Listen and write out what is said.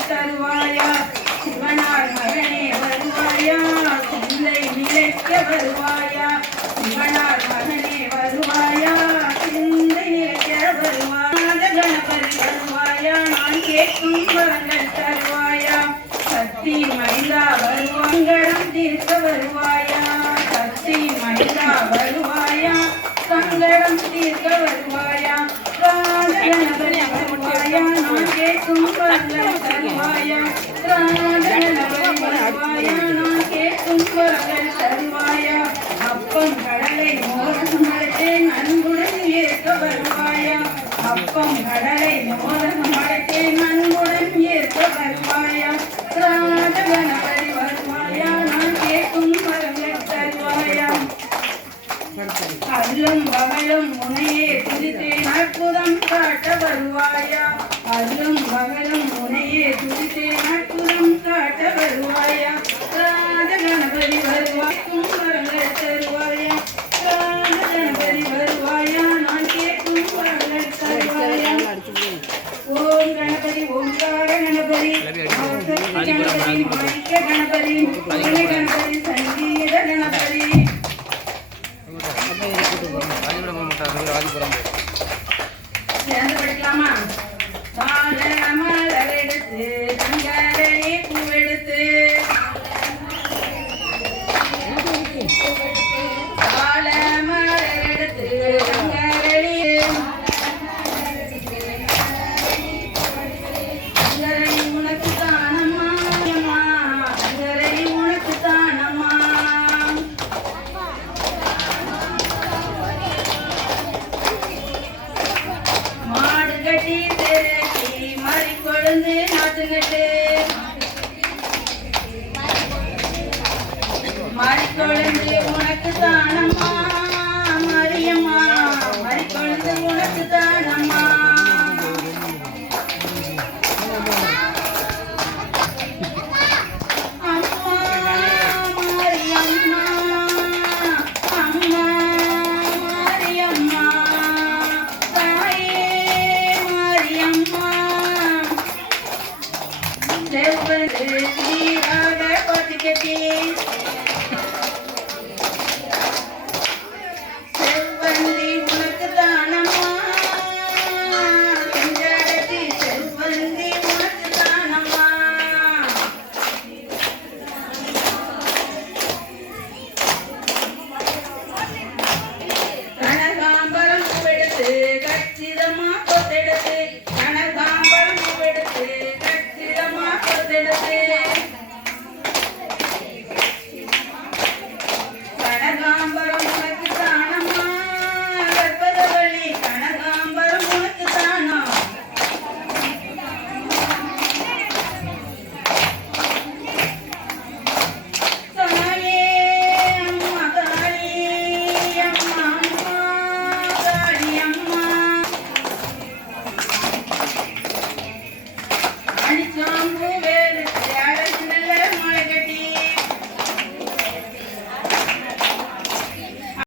வருவாயா சிவனார் மகனே வருவாயா சிந்தை நிலைக்க வருவாயா கணபதி வருவாயா நான் கேட்கும் வரங்கள் தருவாயா சக்தி மைந்தா வருவாங்கடம் தீர்க்க வருவாயா சக்தி மைந்தா வருவாயா சங்கடம் தீர்க்க வருவாயா ராஜ கணபதி வருவாயா நான் கேட்கும் வரங்கள் தருவாயா ராஜ கணபதி வருவாயா நான் கேட்கும் வரங்கள் தருவாயா அப்பம் கடலை மோதம் மறைத்தேன் அன்புடன் ஏற்க வருவாயா அப்பம் கடலை மோதம் மறைத்தேன் அன்புடன் ஏற்க வருவாயா ராஜ கணபதி வருவாயா நான் கேட்கும் வரங்கள் தருவாயா அல்லும் பகலும் உனையே துதித்தேன் அற்புதம் காட்ட வருவாயா அல்லும் பகலும் உனையே துதித்தேன் அற்புதம் காட்ட வருவாயா ராஜ கணபதி வருவாய்க்கும் வரங்கள் தருவாயா ராஜ கணபதி வருவாயா நான் கேட்கும் வரங்கள் தருவாயா ஓம் கணபதி ஓம்கார கணபதி கணபதி மாணிக்க கணபதி கணபதி சங்கீத கணபதி சேர்ந்து படிக்கலாமா பால மலர் எடுத்து கங்கரையே பூவெடுத்து பால மலர் எடுத்து கங்கரையே கங்கரை உனக்கு தானம்மா கங்கரை உனக்கு தானம்மா மாடு கட்டி திரட்டி மறி கொழுந்து நாட்டுங்கட்டு மறி கொழுந்து உனக்கு தானம்மா மரியம்மா மறி கொழுந்து உனக்கு தானம்மா அம்மா மரியம்மா அம்மா மரியம்மா தாயே மரியம்மா செவ்வந்து சீராக பதுக்கட்டி செவ்வந்தி உனக்கு தானம்மா செஞ்சடத்தி செவ்வந்தி உனக்கு தானம்மா கனகாம்பரம் பூவெடுத்து கச்சிதமா கொத்தெடுத்து கனகாம்பரம் பூவெடுத்து கச்சிதமா கொத்தெடுத்து கனகாம்பரம் உனக்கு தானம்மா கற்பகவள்ளி கனகாம்பரம் உனக்கு தானம் தாயே அம்மா காளி அம்மா அம்மா காளி அம்மா அடிச்சாம்பூ